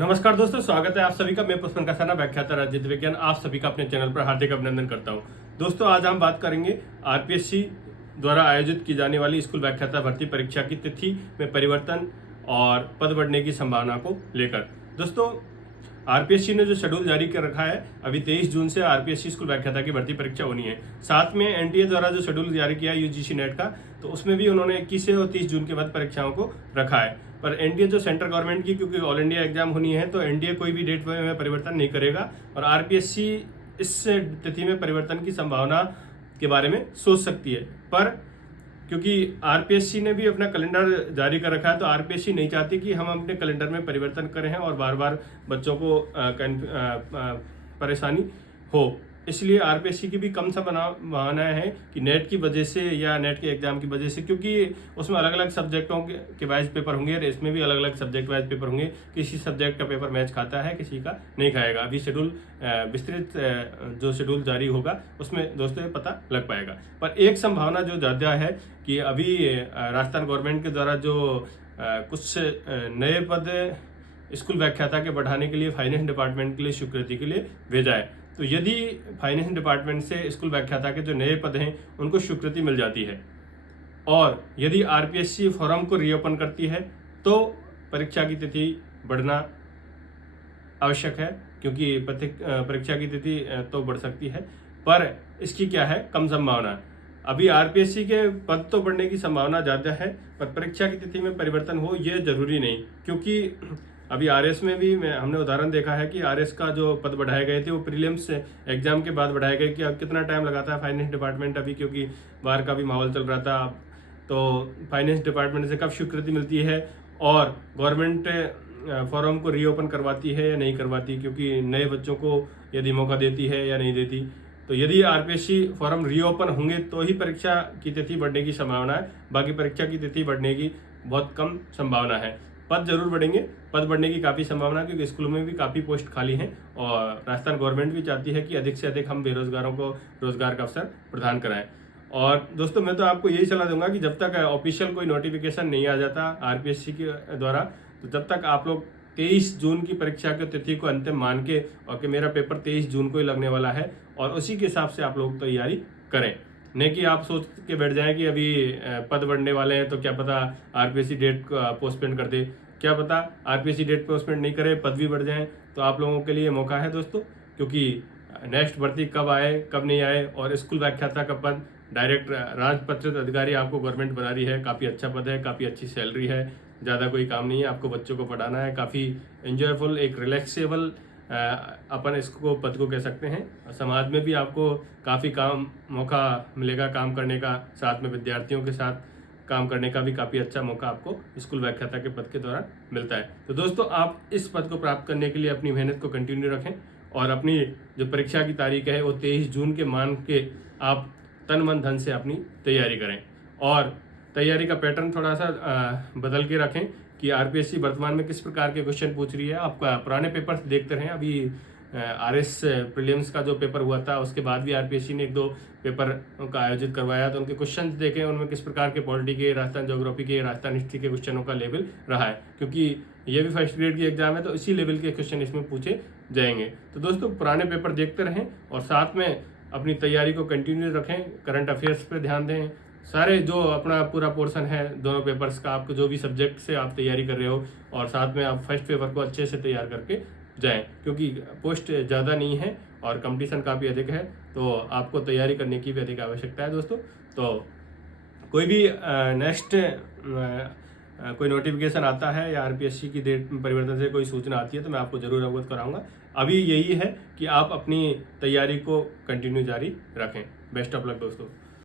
नमस्कार दोस्तों, स्वागत है आप सभी का। मैं पुष्पन कसाना, व्याख्याता राजनीति विज्ञान, आप सभी का अपने चैनल पर हार्दिक अभिनंदन करता हूं। दोस्तों, आज हम बात करेंगे आरपीएससी द्वारा आयोजित की जाने वाली स्कूल व्याख्याता भर्ती परीक्षा की तिथि में परिवर्तन और पद बढ़ने की संभावना को लेकर। दोस्तों, आरपीएससी ने जो शेड्यूल जारी कर रखा है, अभी 23 जून से आरपीएससी स्कूल व्याख्याता की भर्ती परीक्षा होनी है। साथ में एनटीए द्वारा जो शेड्यूल जारी किया है यूजीसी नेट का, तो उसमें भी उन्होंने 21 से और 30 जून के बाद परीक्षाओं को रखा है। पर एनडीए जो सेंट्रल गवर्नमेंट की, क्योंकि ऑल इंडिया एग्जाम होनी है, तो एनडीए कोई भी डेट में परिवर्तन नहीं करेगा और आरपीएससी इस तिथि में परिवर्तन की संभावना के बारे में सोच सकती है। पर क्योंकि आरपीएससी ने भी अपना कैलेंडर जारी कर रखा है, तो आरपीएससी नहीं चाहती कि हम अपने कैलेंडर में परिवर्तन करें और बार बार बच्चों को परेशानी हो। इसलिए आरपीएससी की भी कम संभावना है कि नेट की वजह से या नेट के एग्जाम की वजह से, क्योंकि उसमें अलग अलग सब्जेक्टों के वाइज पेपर होंगे और इसमें भी अलग अलग सब्जेक्ट वाइज पेपर होंगे। किसी सब्जेक्ट का पेपर मैच खाता है, किसी का नहीं खाएगा। अभी शेड्यूल विस्तृत जो शेड्यूल जारी होगा उसमें दोस्तों ये पता लग पाएगा। पर एक संभावना जो ज़्यादा है कि अभी राजस्थान गवर्नमेंट के द्वारा जो कुछ नए पद स्कूल व्याख्याता के बढ़ाने के लिए फाइनेंस डिपार्टमेंट के लिए स्वीकृति के लिए भेजा है। तो यदि फाइनेंस डिपार्टमेंट से स्कूल व्याख्याता के जो नए पद हैं उनको स्वीकृति मिल जाती है और यदि आरपीएससी फॉर्म को रीओपन करती है, तो परीक्षा की तिथि बढ़ना आवश्यक है, क्योंकि परीक्षा की तिथि तो बढ़ सकती है, पर इसकी क्या है, कम संभावना। अभी आरपीएससी के पद तो बढ़ने की संभावना ज़्यादा है, पर परीक्षा की तिथि में परिवर्तन हो ये जरूरी नहीं। क्योंकि अभी आरएस में भी हमने उदाहरण देखा है कि आरएस का जो पद बढ़ाए गए थे वो प्रीलिम्स एग्जाम के बाद बढ़ाए गए। कि अब कितना टाइम लगाता है फाइनेंस डिपार्टमेंट, अभी क्योंकि बाहर का भी माहौल चल रहा था, तो फाइनेंस डिपार्टमेंट से कब स्वीकृति मिलती है और गवर्नमेंट फॉर्म को रीओपन करवाती है या नहीं करवाती, क्योंकि नए बच्चों को यदि मौका देती है या नहीं देती। तो यदि आरपीएससी फॉर्म रीओपन होंगे तो ही परीक्षा की तिथि बढ़ने की संभावना है, बाकी परीक्षा की तिथि बढ़ने की बहुत कम संभावना है। पद जरूर बढ़ेंगे, पद बढ़ने की काफ़ी संभावना, क्योंकि स्कूलों में भी काफ़ी पोस्ट खाली हैं और राजस्थान गवर्नमेंट भी चाहती है कि अधिक से अधिक हम बेरोजगारों को रोजगार का अवसर प्रदान कराएं। और दोस्तों, मैं तो आपको यही सलाह दूंगा कि जब तक ऑफिशियल कोई नोटिफिकेशन नहीं आ जाता आरपीएससी के द्वारा, तो जब तक आप लोग 23 जून की परीक्षा की तिथि को अंतिम मान के, और कि मेरा पेपर 23 जून को ही लगने वाला है, और उसी के हिसाब से आप लोग तैयारी करें। नहीं कि आप सोच के बैठ जाएं कि अभी पद बढ़ने वाले हैं तो क्या पता आरपीएससी डेट को पोस्टपोन कर दे, क्या पता आरपीएससी डेट पोस्टपोन नहीं करे, पद भी बढ़ जाएं। तो आप लोगों के लिए मौका है दोस्तों, क्योंकि नेक्स्ट भर्ती कब आए कब नहीं आए, और स्कूल व्याख्याता का पद डायरेक्ट राजपत्रित अधिकारी आपको गवर्नमेंट बना रही है। काफ़ी अच्छा पद है, काफ़ी अच्छी सैलरी है, ज़्यादा कोई काम नहीं है, आपको बच्चों को पढ़ाना है। काफ़ी एंजॉयफुल, एक रिलैक्सेबल अपन इसको पद को कह सकते हैं। समाज में भी आपको काफ़ी मौका मिलेगा काम करने का, साथ में विद्यार्थियों के साथ काम करने का भी काफ़ी अच्छा मौका आपको स्कूल व्याख्याता के पद के दौरान मिलता है। तो दोस्तों, आप इस पद को प्राप्त करने के लिए अपनी मेहनत को कंटिन्यू रखें और अपनी जो परीक्षा की तारीख है वो 23 जून के मान के आप तन मन धन से अपनी तैयारी करें। और तैयारी का पैटर्न थोड़ा सा बदल के रखें कि आरपीएससी वर्तमान में किस प्रकार के क्वेश्चन पूछ रही है। आप पुराने पेपर्स देखते रहें। अभी आरएस प्रीलिम्स का जो पेपर हुआ था उसके बाद भी आरपीएससी ने 1-2 पेपर का आयोजित करवाया, तो उनके क्वेश्चन देखें, उनमें किस प्रकार के पॉलिटी के, राजस्थान ज्योग्राफी के, राजस्थान हिस्ट्री के क्वेश्चनों का लेवल रहा है, क्योंकि ये भी फर्स्ट ग्रेड की एग्जाम है, तो इसी लेवल के क्वेश्चन इसमें पूछे जाएंगे। तो दोस्तों, पुराने पेपर देखते रहें और साथ में अपनी तैयारी को कंटिन्यू रखें। करंट अफेयर्स पर ध्यान दें। सारे जो अपना पूरा पोर्शन है दोनों पेपर्स का, आपको जो भी सब्जेक्ट से आप तैयारी कर रहे हो, और साथ में आप फर्स्ट पेपर को अच्छे से तैयार करके जाएं, क्योंकि पोस्ट ज़्यादा नहीं है और कंपटीशन काफ़ी अधिक है, तो आपको तैयारी करने की भी अधिक आवश्यकता है दोस्तों। तो कोई भी नेक्स्ट कोई नोटिफिकेशन आता है या आरपीएससी की डेट में परिवर्तन से कोई सूचना आती है तो मैं आपको जरूर अवगत कराऊंगा। अभी यही है कि आप अपनी तैयारी को कंटिन्यू जारी रखें। बेस्ट ऑफ लक दोस्तों।